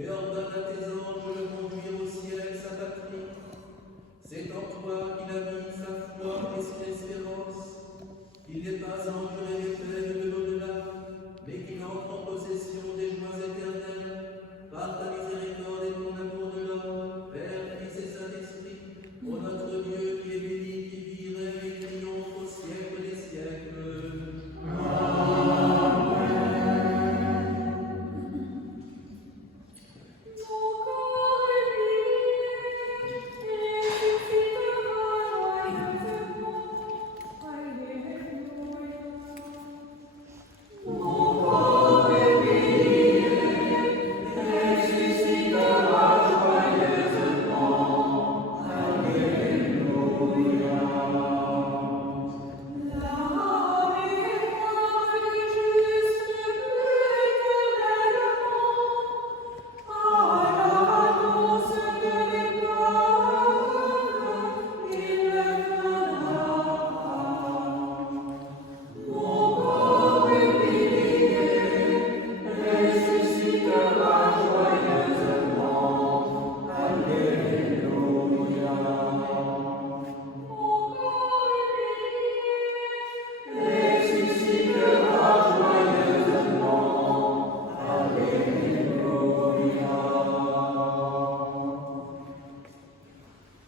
et ordonne à tes anges de le conduire au ciel, sa patrie. C'est en toi qu'il a mis sa foi et son espérance. Il n'est pas enjuré des peines de l'au-delà, mais qu'il entre en possession des joies éternelles, par ta miséricorde et ton amour de l'homme, Père, Fils et Saint-Esprit, ô notre Dieu qui est béni, qui vit, règne et triomphe au siècle des siècles.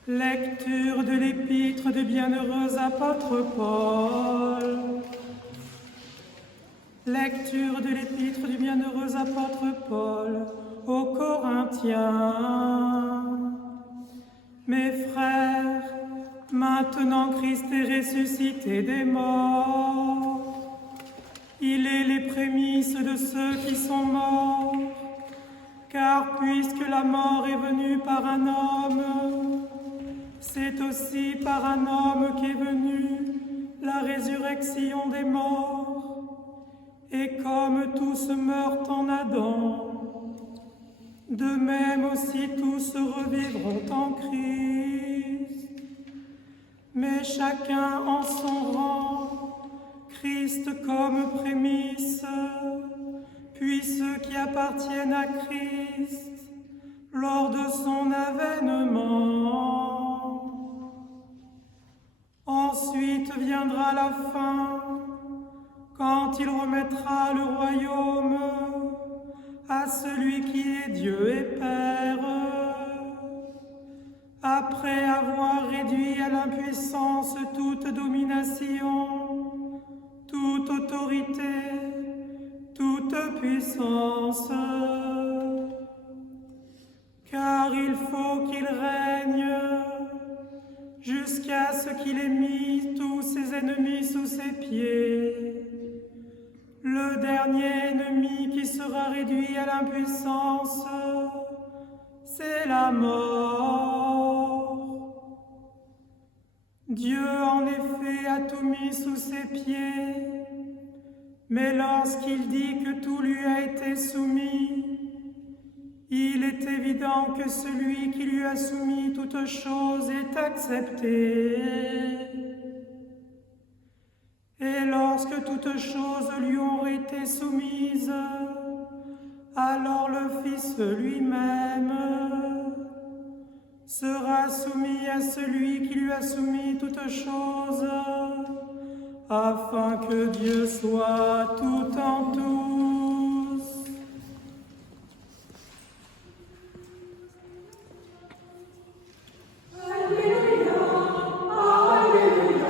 Lecture de l'épître du bienheureux apôtre Paul. Lecture de l'épître du bienheureux apôtre Paul aux Corinthiens. Mes frères, maintenant Christ est ressuscité des morts. Il est les prémices de ceux qui sont morts, car puisque la mort est venue par un homme, c'est aussi par un homme qu'est venue la résurrection des morts. Et comme tous meurent en Adam, de même aussi tous revivront en Christ. Mais chacun en son rang, Christ comme prémisse, puis ceux qui appartiennent à Christ lors de son avènement. Ensuite viendra la fin, quand il remettra le royaume à celui qui est Dieu et Père, après avoir réduit à l'impuissance toute domination, toute autorité, toute puissance. Car il faut qu'il règne jusqu'à ce qu'il ait mis tous ses ennemis sous ses pieds. Le dernier ennemi qui sera réduit à l'impuissance, c'est la mort. Dieu, en effet, a tout mis sous ses pieds, mais lorsqu'il dit que tout lui a été soumis, il est évident que celui qui lui a soumis toute chose est accepté. Et lorsque toutes choses lui ont été soumises, alors le Fils lui-même sera soumis à celui qui lui a soumis toutes choses, afin que Dieu soit tout en tous. Alléluia, Alléluia.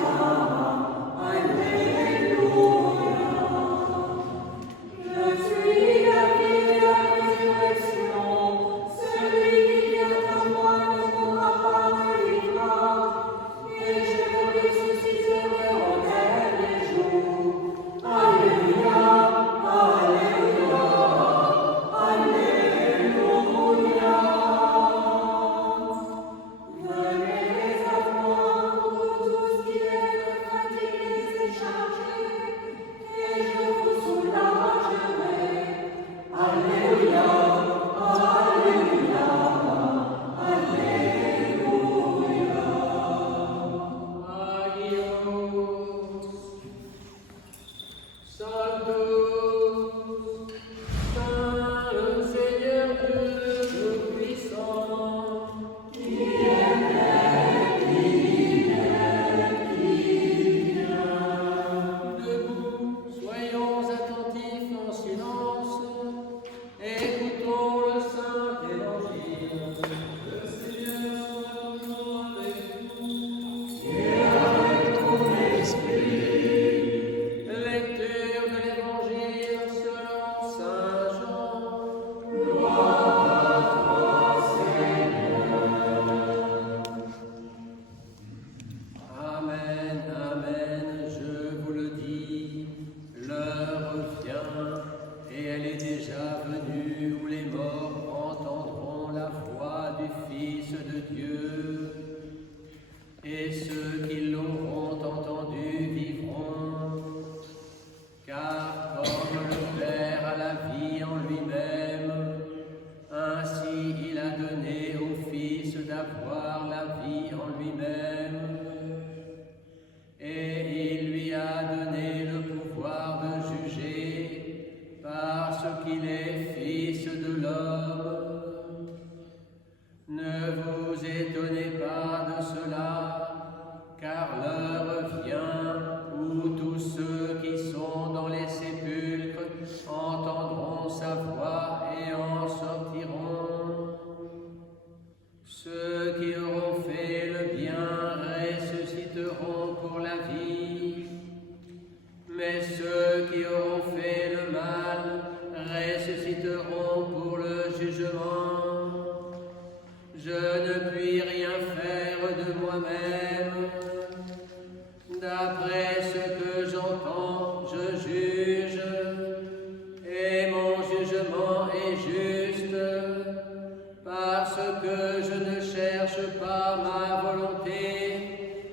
parce que je ne cherche pas ma volonté,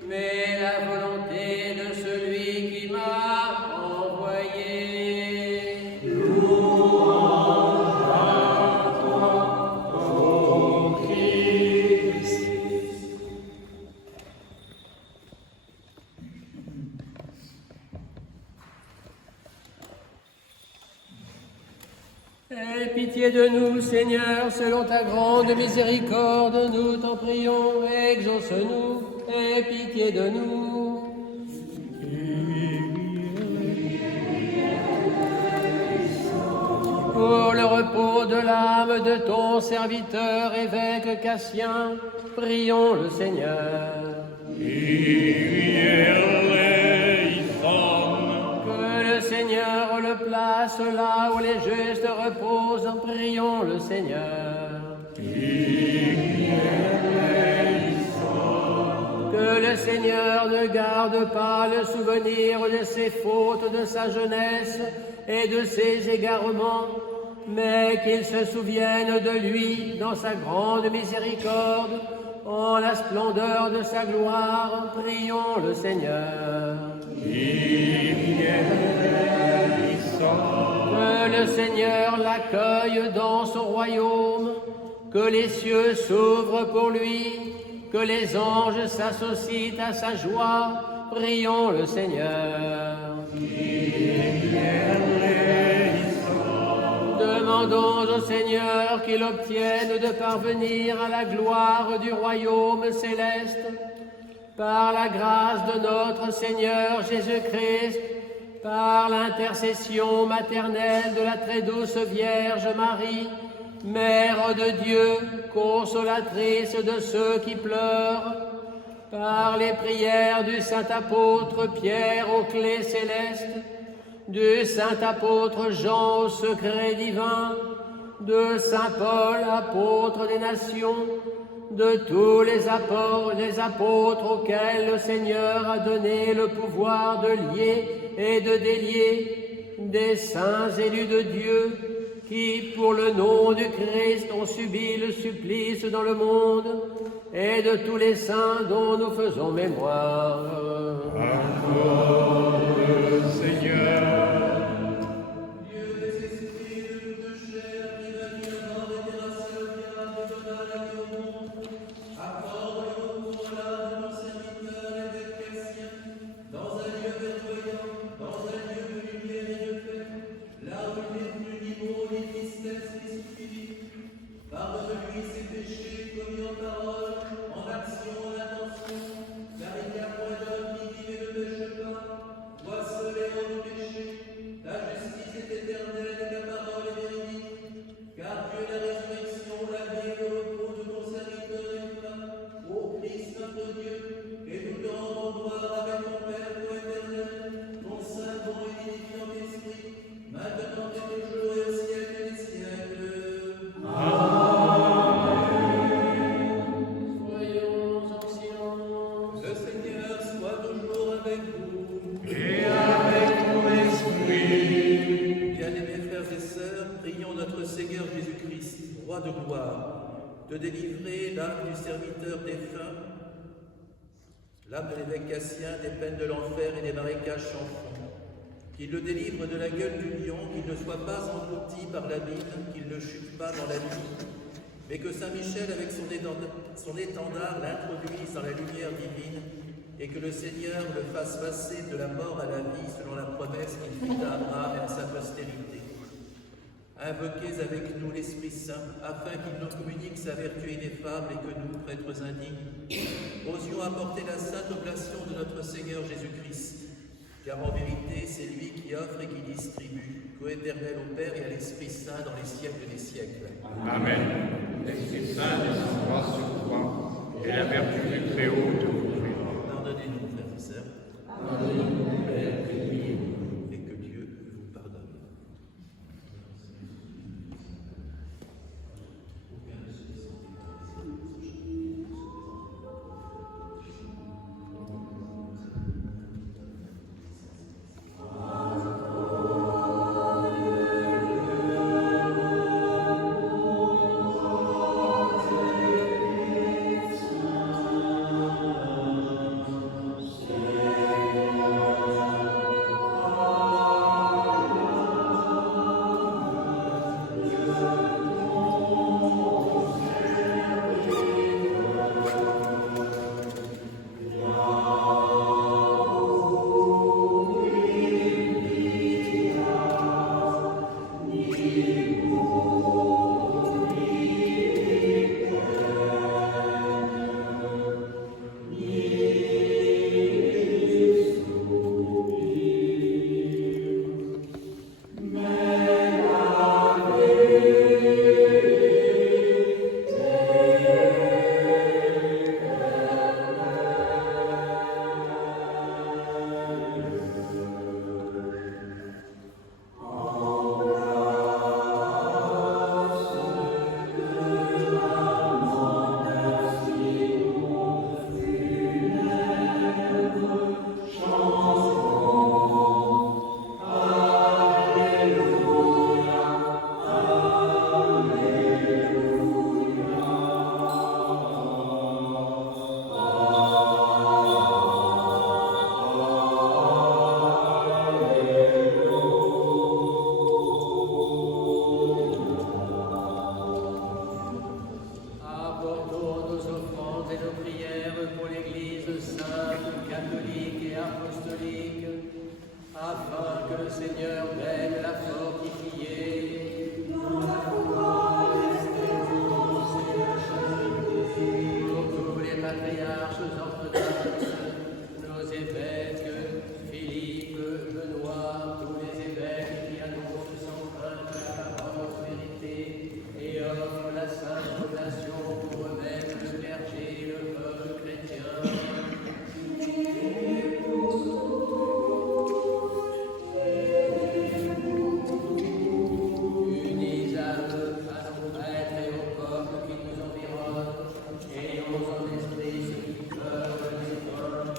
mais la volonté de celui qui m'a envoyé. Louange à toi, ô Christ. Aie pitié de nous, Seigneur, selon ta grande miséricorde, nous t'en prions, exauce-nous, aie pitié de nous. Pour le repos de l'âme de ton serviteur évêque Cassien, prions le Seigneur. Que le Seigneur le place là où les justes reposent, prions le Seigneur. Que le Seigneur ne garde pas le souvenir de ses fautes de sa jeunesse et de ses égarements, mais qu'il se souvienne de lui dans sa grande miséricorde, en la splendeur de sa gloire, prions le Seigneur. Que le Seigneur l'accueille dans son royaume, que les cieux s'ouvrent pour lui, que les anges s'associent à sa joie, prions le Seigneur. Demandons au Seigneur qu'il obtienne de parvenir à la gloire du royaume céleste, par la grâce de notre Seigneur Jésus-Christ, par l'intercession maternelle de la très douce Vierge Marie, Mère de Dieu, consolatrice de ceux qui pleurent, par les prières du saint apôtre Pierre aux clés célestes, du saint apôtre Jean au secret divin, de saint Paul, apôtre des nations, de tous les apôtres auxquels le Seigneur a donné le pouvoir de lier et de délier, des saints élus de Dieu, qui, pour le nom du Christ, ont subi le supplice dans le monde, et de tous les saints dont nous faisons mémoire. Accorde, Seigneur. Dieu des esprits de toute chair, qui va qui mort et grâce au miracle donna la vie au monde, accorde le repos à l'âme de ton serviteur évêque Cassien, dans un lieu verdoyant, dans un lieu de lumière et de paix, là où il n'est plus ni mot, ni tristesse, ni souffrir. Pardonne lui ses péchés commis en parole, en action, en intention, car il n'y a point d'homme qui vive et ne pêche pas. Toi seul est hors de péché, ta justice est éternelle et ta parole est véridique. Car Dieu est la résurrection, la vie et le repos de ton serviteur et humain, ô Christ notre Dieu, et nous te rendons gloire avec ton Père coéternel, ton saint bon et édifiant esprit, maintenant et toujours et au siècle des siècles. Soyons en silence. Le Seigneur soit toujours avec vous. Et avec ton esprit. Bien-aimés frères et sœurs, prions notre Seigneur Jésus-Christ, roi de gloire, de délivrer l'âme du serviteur défunt, l'âme de l'évêque Cassien des peines de l'enfer et des marécages sans fond, qu'il le délivre de la gueule du lion, qu'il ne soit pas englouti par l'abîme, qu'il ne chute pas dans la nuit, mais que Saint Michel, avec son étendard, l'introduise dans la lumière divine, et que le Seigneur le fasse passer de la mort à la vie, selon la promesse qu'il fit à Abraham et à sa postérité. Invoquez avec nous l'Esprit Saint, afin qu'il nous communique sa vertu ineffable et que nous, prêtres indignes, osions apporter la sainte oblation de notre Seigneur Jésus-Christ, car en vérité, c'est lui qui offre et qui distribue, coéternel au Père et à l'Esprit Saint dans les siècles des siècles. Amen. L'Esprit Saint descendra sur toi, et la vertu du Très-Haut te couvrira. Pardonnez-nous, frères et sœurs, et que Dieu vous pardonne. Seigneur vienne la fortifier. Pour tous les patriarches orthodoxes, nos évêques, Philippe, Benoît, tous les évêques qui annoncent sans crainte la parole de vérité et offrent la sainte fondation pour eux-mêmes, le clergé et le peuple chrétien. Unis à eux, à nos prêtres et au peuple qui nous environne, ayons en esprit ceux qui pleurent les mains,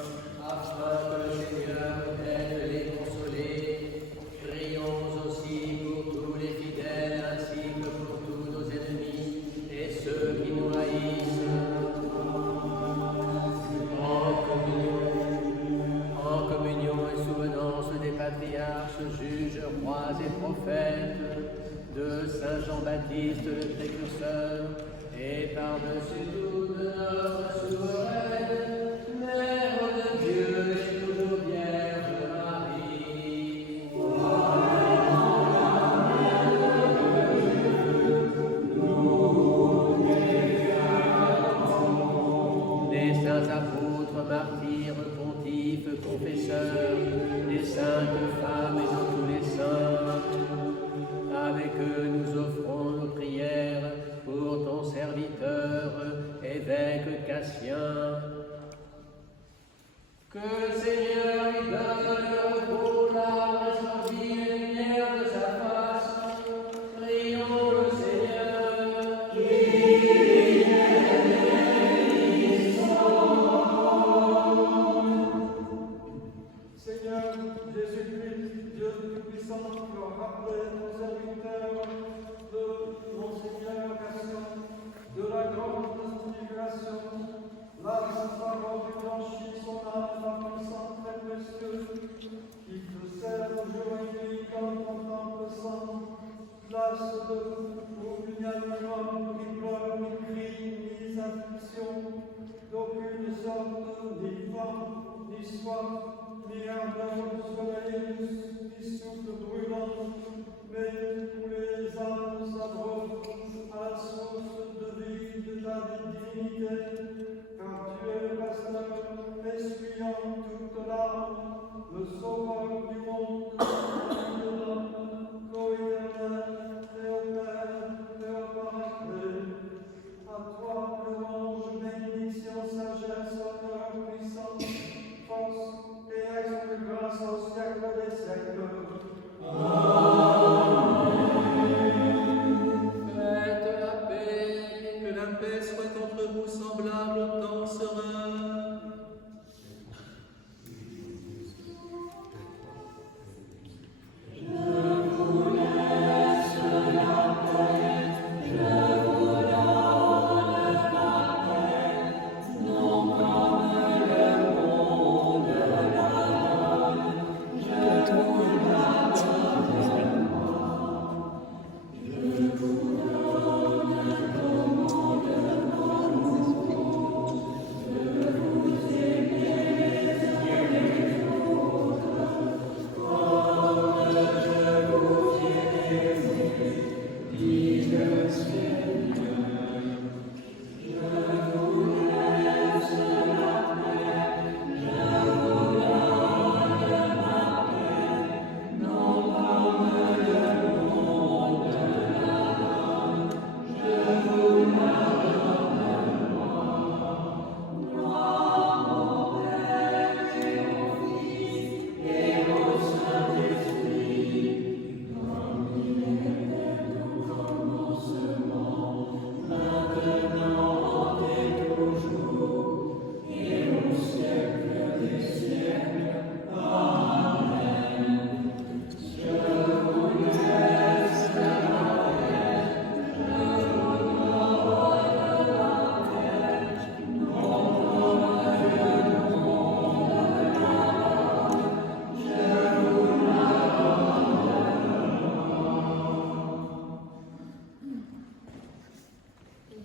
afin que le Seigneur aide les consoler. Prions aussi pour tous les fidèles ainsi que pour tous nos ennemis et ceux qui nous haïssent. En communion et souvenance des patriarches, juges, rois et prophètes, de Saint Jean-Baptiste le précurseur, et par-dessus tout de notre souveraine, Mère de Dieu et toujours Vierge Marie. Des saints apôtres, martyrs, pontifes, confesseurs, des saintes femmes et de tous les saints, avec eux nous offrons nos prières pour ton serviteur, évêque Cassien. Que le Seigneur lui donne le repos, l'âme resplendie et la lumière de sa face. Prions le Seigneur. Seigneur Jésus-Christ, Dieu Tout-Puissant, tu as rappelé ton serviteur de Monseigneur Cassien, de la grande transfiguration, la parole du blanchit son âme par un sang très précieux, qui te sert jour et nuit dans ton temple saint, place de pour une âme qui pleure, qui crie, ni affliction, d'aucune sorte, ni faim, ni soif, ni ardeur de soleil, ni souffle brûlant, mais tous les âmes s'abreuvent à la source de vie de ta divinité, car tu es le pasteur essuyant toute l'âme, le sauveur du monde, co-éternel, et au Père, et au Paraclet. À toi, louange, bénédiction, sagesse, honneur, puissance, force et acte de grâce au siècle des siècles. Faites la paix, que la paix soit entre vous semblable au temps serein.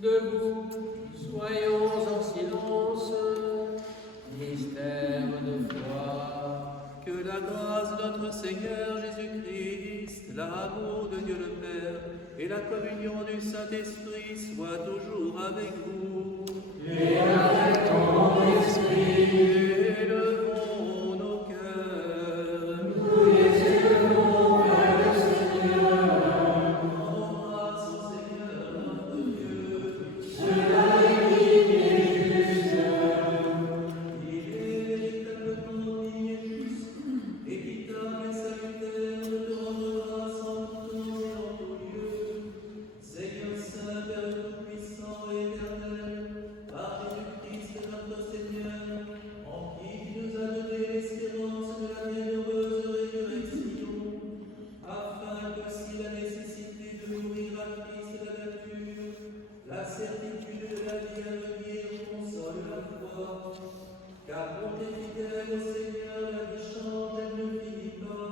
Debout, soyons en silence, mystère de foi. Que la grâce de notre Seigneur Jésus-Christ, l'amour de Dieu le Père et la communion du Saint-Esprit soient toujours avec vous. Et avec ton esprit. Élevons nos cœurs. Nous les élevons vers le Seigneur. Rendons grâce au Seigneur notre Dieu. Cela est digne et juste. Il est véritablement digne et juste, équitable et salutaire de te rendre grâce en tout temps et en tout lieu. Seigneur Saint, Père Tout-Puissant et éternel, par Jésus-Christ notre Seigneur, en qui tu nous as donné l'espérance de la bienheureuse résurrection, afin que si la nécessité de nourrir à Christ la nature, la certitude de la vie à venir console la foi. Car pour tes fidèles, Seigneur, la vie chante, elle ne finit pas.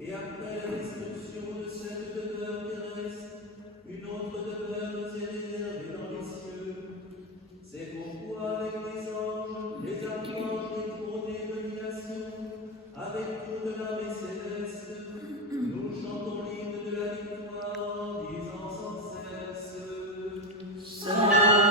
Et après la destruction de cette demeure terrestre, une autre demeure est réservée dans les cieux. C'est pourquoi avec les anges, les archanges, les couronnés de domination, avec toute l'armée céleste, nous chantons l'hymne de la victoire en disant sans cesse. Amen.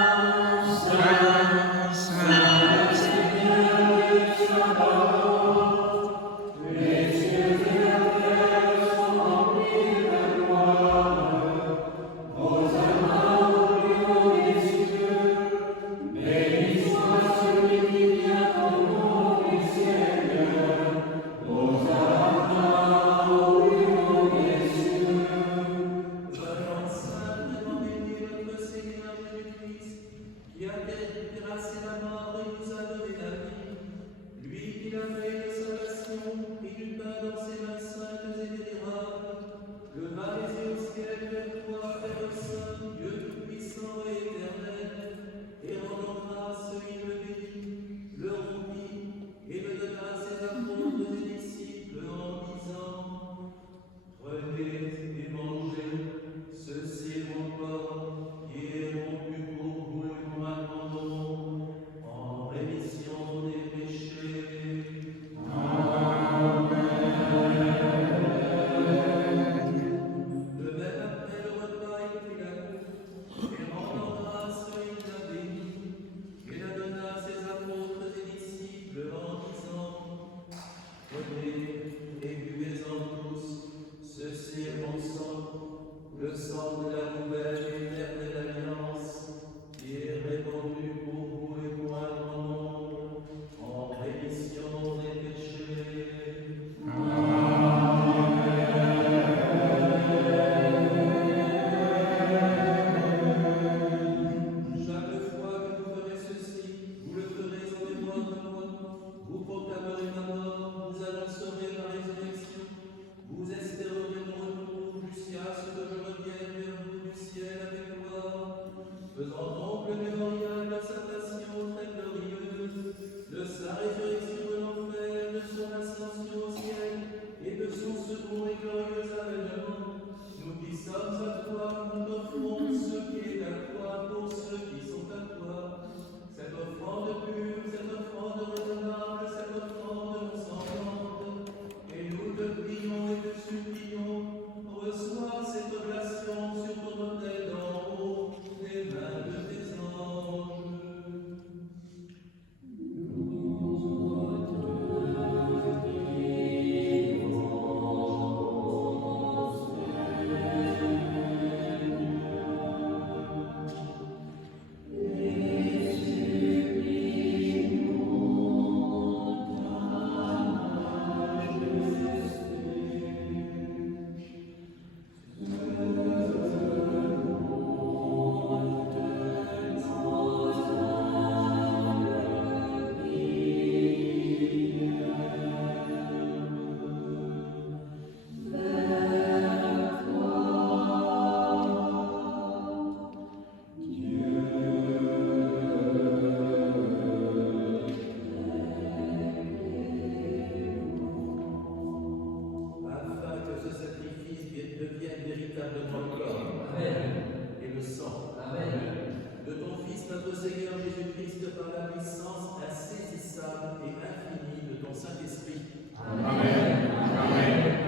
Amen. Amen. Amen.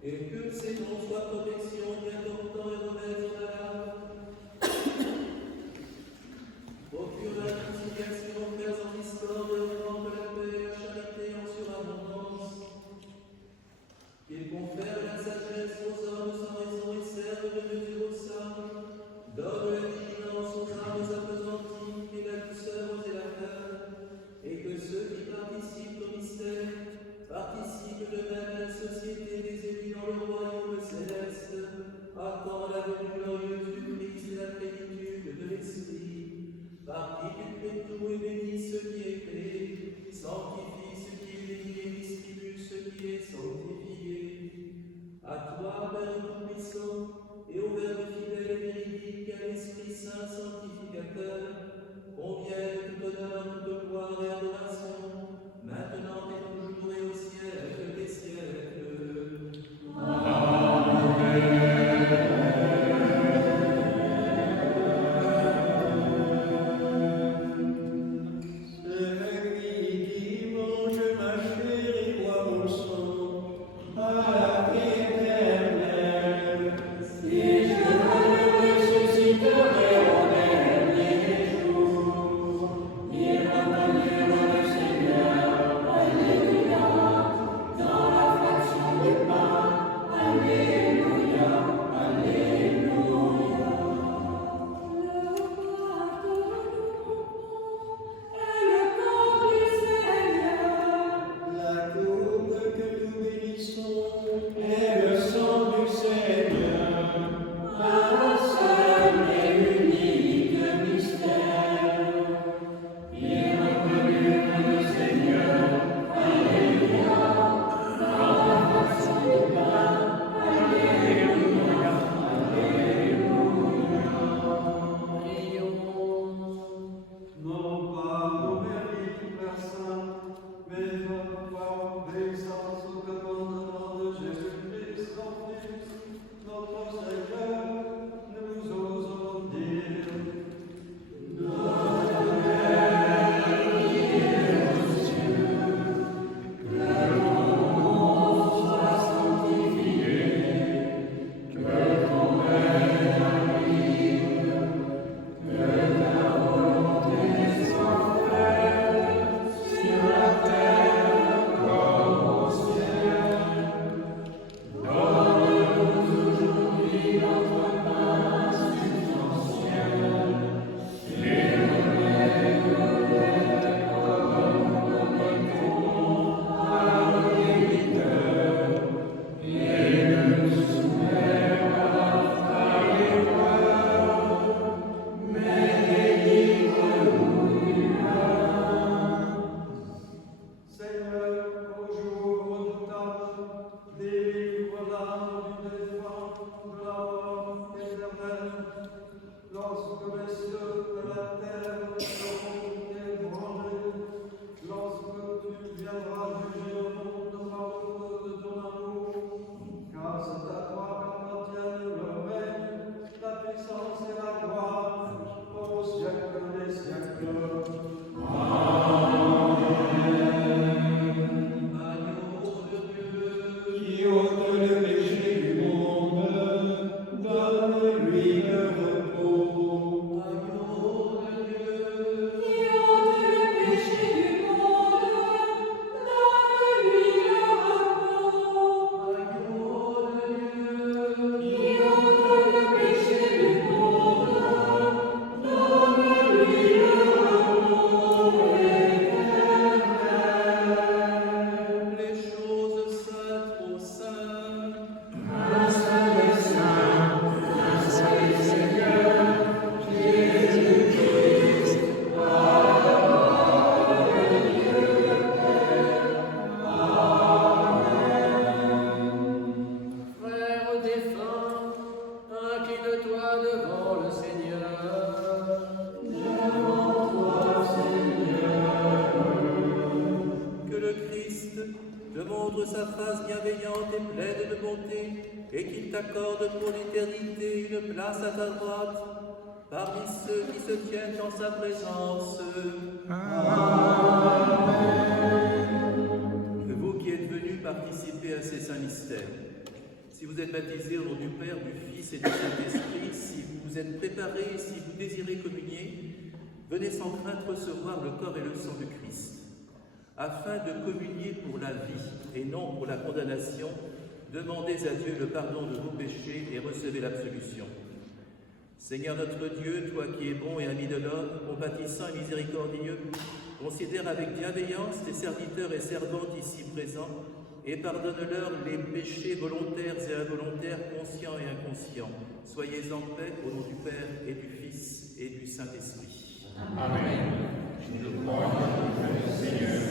Et que ces noms soient protection, bien portant et remède à l'âme. Procure la conciliation, frères en discorde, offrant de la paix et la charité en surabondance. Qu'il confère la sagesse aux hommes sans raison et serve de mesure aux sages. Donne la vigilance aux âmes appesanties et la douceur aux électeurs. Et que ceux qui participent au mystère participent de même à la société des élus dans le royaume céleste, attendant la venue glorieuse du Christ et la plénitude de l'Esprit, par qui tu fais tout et qu'il t'accorde pour l'éternité une place à ta droite, parmi ceux qui se tiennent en sa présence. Vous qui êtes venus participer à ces saints mystères, si vous êtes baptisés au nom du Père, du Fils et du Saint-Esprit, si vous vous êtes préparés, si vous désirez communier, venez sans crainte recevoir le corps et le sang de Christ. Afin de communier pour la vie et non pour la condamnation, demandez à Dieu le pardon de vos péchés et recevez l'absolution. Seigneur notre Dieu, toi qui es bon et ami de l'homme, compatissant et miséricordieux, considère avec bienveillance tes serviteurs et servantes ici présents et pardonne-leur les péchés volontaires et involontaires, conscients et inconscients. Soyez en paix au nom du Père et du Fils et du Saint-Esprit. Amen. Je crois, Seigneur,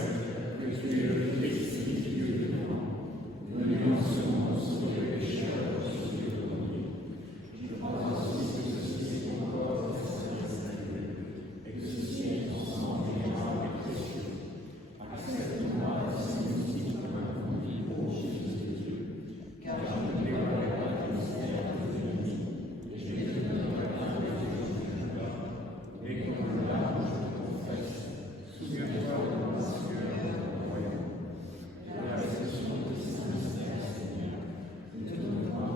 que tu es le Christ, Dieu de moi. Nous nous sommes sur les pécheurs aujourd'hui. Je crois aussi que ceci est encore et que ceci est ton sang général et précieux. Accepte-moi ainsi comme un vie au Fils de Dieu, car je ne vais pas la mystère de Dieu, et je ne donnerai pas de Dieu, et comme là je confesse, souviens-toi de mon Seigneur, mon royaume. La réception de Saint-Mystère, Seigneur, ne donne pas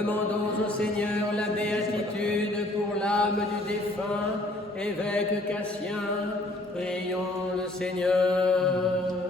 Demandons au Seigneur la béatitude pour l'âme du défunt évêque Cassien. Prions le Seigneur.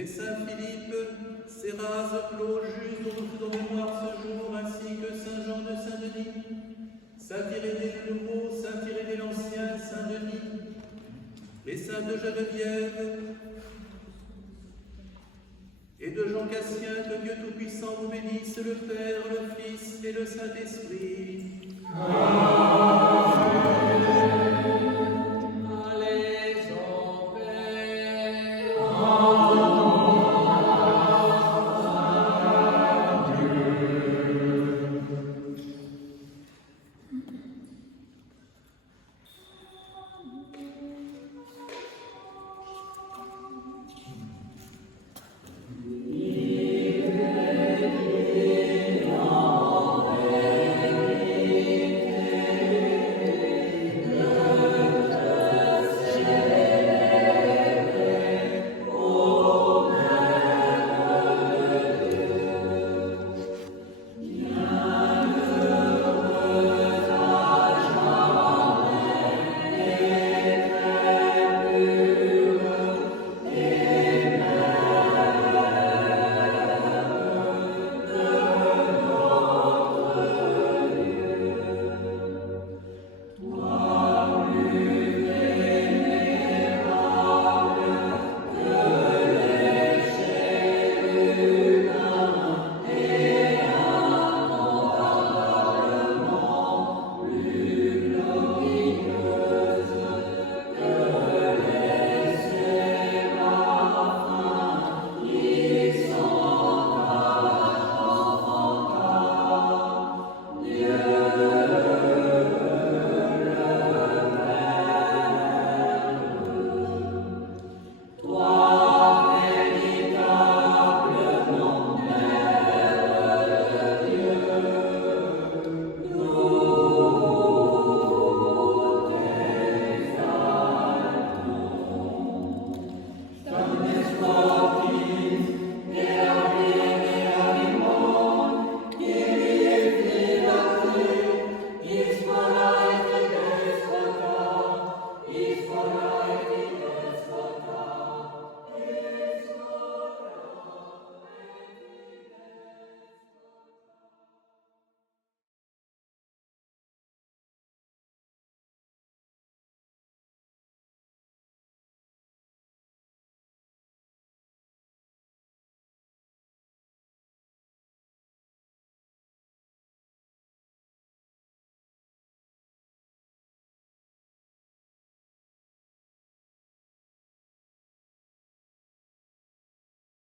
des saints Philippe, Séras, Claude, Juste, dont nous faisons mémoire ce jour, ainsi que Saint Jean de Saint-Denis, Saint Irénée le Nouveau, Saint Irénée l'Ancien, Saint Denis, les saints de Geneviève et de Jean Cassien, que Dieu Tout-Puissant vous bénisse, le Père, le Fils et le Saint-Esprit.